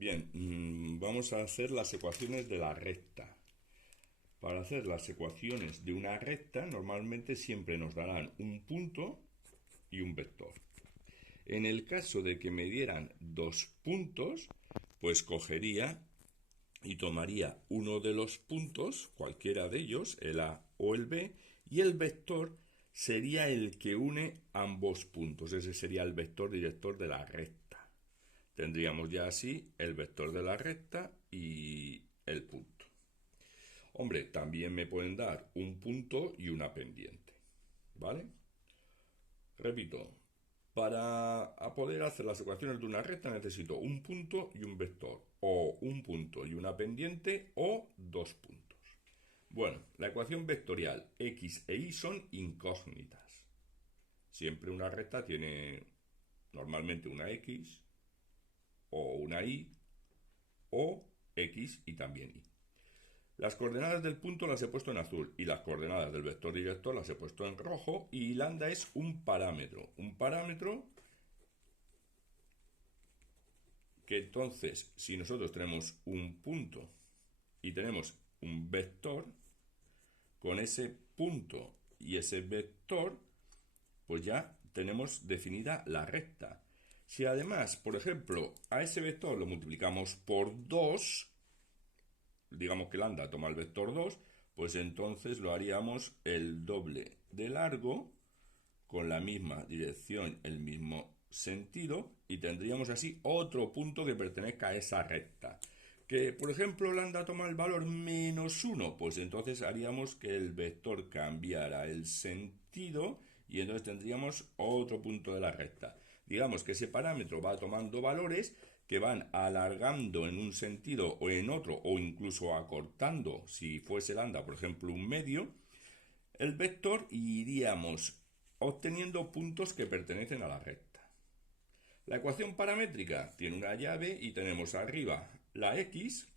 Bien, vamos a hacer las ecuaciones de la recta. Para hacer las ecuaciones de una recta, normalmente siempre nos darán un punto y un vector. En el caso de que me dieran dos puntos, pues cogería y tomaría uno de los puntos, cualquiera de ellos, el A o el B, y el vector sería el que une ambos puntos. Ese sería el vector director de la recta. Tendríamos ya así el vector de la recta y el punto. Hombre, también me pueden dar un punto y una pendiente. ¿Vale? Repito, para poder hacer las ecuaciones de una recta necesito un punto y un vector, o un punto y una pendiente, o dos puntos. Bueno, la ecuación vectorial x e y son incógnitas. Siempre una recta tiene normalmente una x, o una y, o x y también y. Las coordenadas del punto las he puesto en azul y las coordenadas del vector director las he puesto en rojo, y lambda es un parámetro. Un parámetro que entonces, si nosotros tenemos un punto y tenemos un vector, con ese punto y ese vector, pues ya tenemos definida la recta. Si además, por ejemplo, a ese vector lo multiplicamos por 2, digamos que lambda toma el vector 2, pues entonces lo haríamos el doble de largo, con la misma dirección, el mismo sentido, y tendríamos así otro punto que pertenezca a esa recta. Que, por ejemplo, lambda toma el valor -1, pues entonces haríamos que el vector cambiara el sentido y entonces tendríamos otro punto de la recta. Digamos que ese parámetro va tomando valores que van alargando en un sentido o en otro, o incluso acortando, si fuese lambda, por ejemplo, un medio, el vector, y iríamos obteniendo puntos que pertenecen a la recta. La ecuación paramétrica tiene una llave y tenemos arriba la x,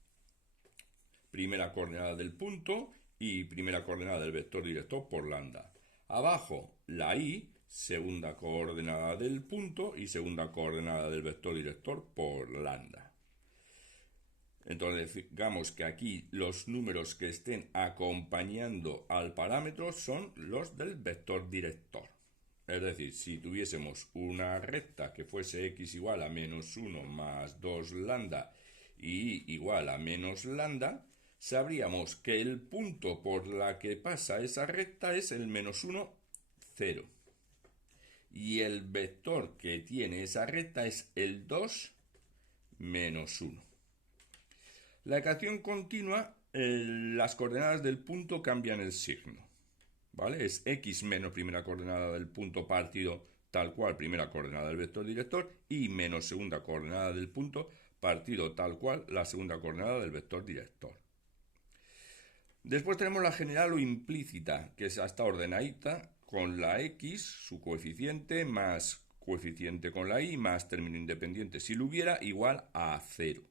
primera coordenada del punto y primera coordenada del vector director por lambda. Abajo la y, segunda coordenada del punto y segunda coordenada del vector director por lambda. Entonces, digamos que aquí los números que estén acompañando al parámetro son los del vector director. Es decir, si tuviésemos una recta que fuese x igual a -1 más 2 lambda y igual a menos lambda, sabríamos que el punto por la que pasa esa recta es el -1, 0. Y el vector que tiene esa recta es el 2, -1. La ecuación continua, las coordenadas del punto cambian el signo, ¿vale? Es x menos primera coordenada del punto partido tal cual primera coordenada del vector director, y menos segunda coordenada del punto partido tal cual la segunda coordenada del vector director. Después tenemos la general o implícita, que es esta ordenadita con la x, su coeficiente, más coeficiente con la y, más término independiente, si lo hubiera, igual a 0.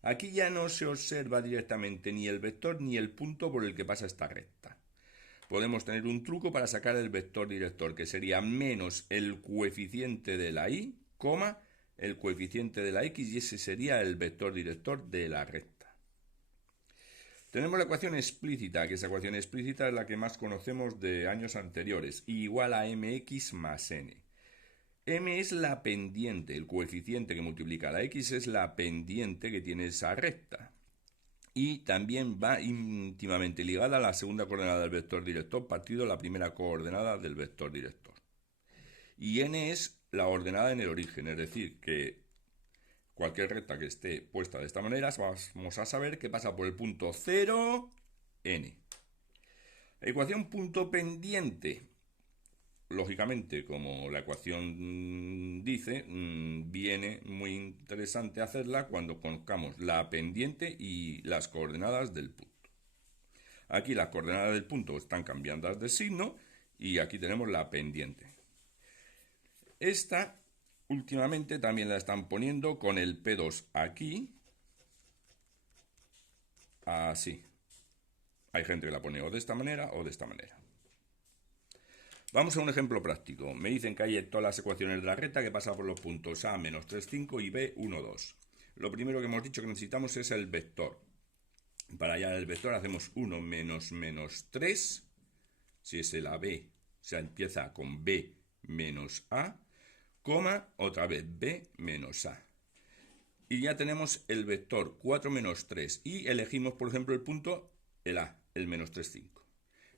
Aquí ya no se observa directamente ni el vector ni el punto por el que pasa esta recta. Podemos tener un truco para sacar el vector director, que sería menos el coeficiente de la y, coma, el coeficiente de la x, y ese sería el vector director de la recta. Tenemos la ecuación explícita, que esa ecuación explícita es la que más conocemos de años anteriores, igual a mx más n. M es la pendiente, el coeficiente que multiplica la x es la pendiente que tiene esa recta. Y también va íntimamente ligada a la segunda coordenada del vector director partido la primera coordenada del vector director. Y n es la ordenada en el origen, es decir, que cualquier recta que esté puesta de esta manera vamos a saber que pasa por el punto 0, n. Ecuación punto pendiente. Lógicamente, como la ecuación dice, viene muy interesante hacerla cuando conozcamos la pendiente y las coordenadas del punto. Aquí las coordenadas del punto están cambiadas de signo y aquí tenemos la pendiente. Esta últimamente también la están poniendo con el P2 aquí, así. Hay gente que la pone o de esta manera o de esta manera. Vamos a un ejemplo práctico. Me dicen que hay todas las ecuaciones de la recta que pasa por los puntos A menos 3, 5 y B 1, 2. lo primero que hemos dicho que necesitamos es el vector. Para hallar el vector hacemos 1 menos menos 3. Si es el AB, o sea, empieza con B menos A, coma, otra vez B menos A. Y ya tenemos el vector 4 menos 3 y elegimos, por ejemplo, el punto, el A, el menos 3, 5.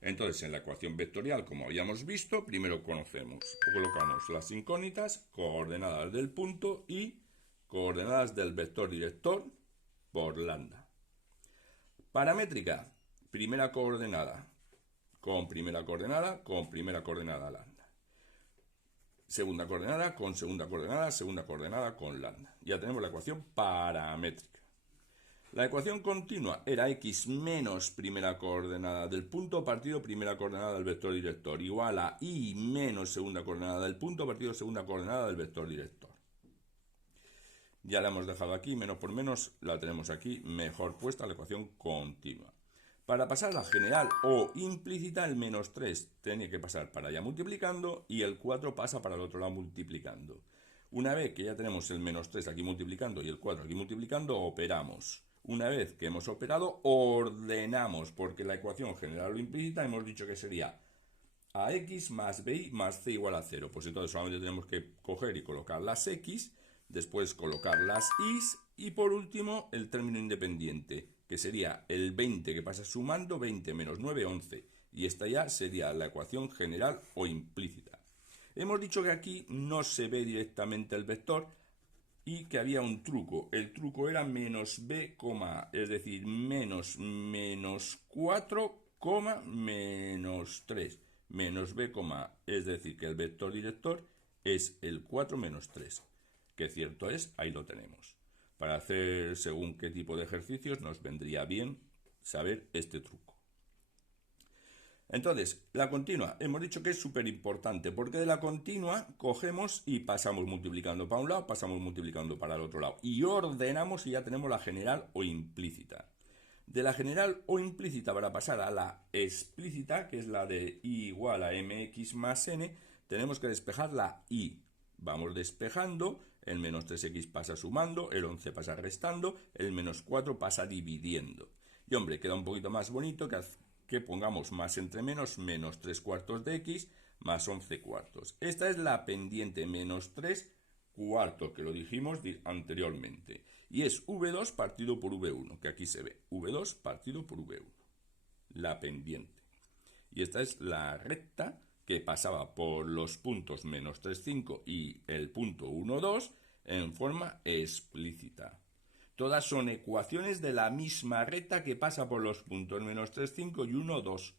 Entonces, en la ecuación vectorial, como habíamos visto, primero colocamos las incógnitas, coordenadas del punto y coordenadas del vector director por lambda. Paramétrica, primera coordenada con primera coordenada con primera coordenada lambda. Segunda coordenada con segunda coordenada con lambda. Ya tenemos la ecuación paramétrica. La ecuación continua era x menos primera coordenada del punto partido primera coordenada del vector director igual a y menos segunda coordenada del punto partido segunda coordenada del vector director. Ya la hemos dejado aquí, menos por menos la tenemos aquí mejor puesta la ecuación continua. Para pasar a la general o implícita, el menos 3 tiene que pasar para allá multiplicando y el 4 pasa para el otro lado multiplicando. Una vez que ya tenemos el menos 3 aquí multiplicando y el 4 aquí multiplicando, operamos. Una vez que hemos operado, ordenamos, porque la ecuación general o implícita hemos dicho que sería ax más bi más c igual a 0. Pues entonces solamente tenemos que coger y colocar las x, después colocar las i's y por último el término independiente, que sería el 20 que pasa sumando, 20 menos 9, 11. Y esta ya sería la ecuación general o implícita. Hemos dicho que aquí no se ve directamente el vector y que había un truco. El truco era menos b, es decir, menos 4, menos 3. Menos b, es decir, que el vector director es el 4 menos 3. Que cierto es, ahí lo tenemos. Para hacer según qué tipo de ejercicios nos vendría bien saber este truco. Entonces, la continua, hemos dicho que es súper importante, porque de la continua cogemos y pasamos multiplicando para un lado, pasamos multiplicando para el otro lado. Y ordenamos y ya tenemos la general o implícita. De la general o implícita para pasar a la explícita, que es la de y igual a mx más n, tenemos que despejar la y. Vamos despejando, el menos 3x pasa sumando, el 11 pasa restando, el menos 4 pasa dividiendo. Y hombre, queda un poquito más bonito que pongamos más entre menos 3 cuartos de x más 11 cuartos. Esta es la pendiente menos 3 cuartos, que lo dijimos anteriormente. Y es v2 partido por v1, que aquí se ve. v2 partido por v1. La pendiente. Y esta es la recta que pasaba por los puntos menos 3, 5 y el punto 1, 2 en forma explícita. Todas son ecuaciones de la misma recta que pasa por los puntos menos 3, 5 y 1, 2.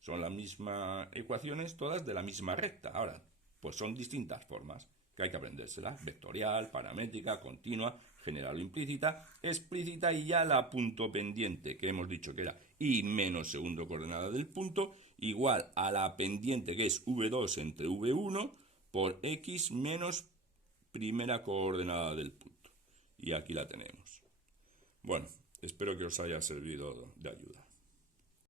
Son las mismas ecuaciones, todas de la misma recta. Ahora, pues son distintas formas que hay que aprendérselas. Vectorial, paramétrica, continua, general o implícita, explícita y ya la punto pendiente, que hemos dicho que era y menos segunda coordenada del punto, igual a la pendiente que es v2 entre v1 por x menos primera coordenada del punto. Y aquí la tenemos. Bueno, espero que os haya servido de ayuda.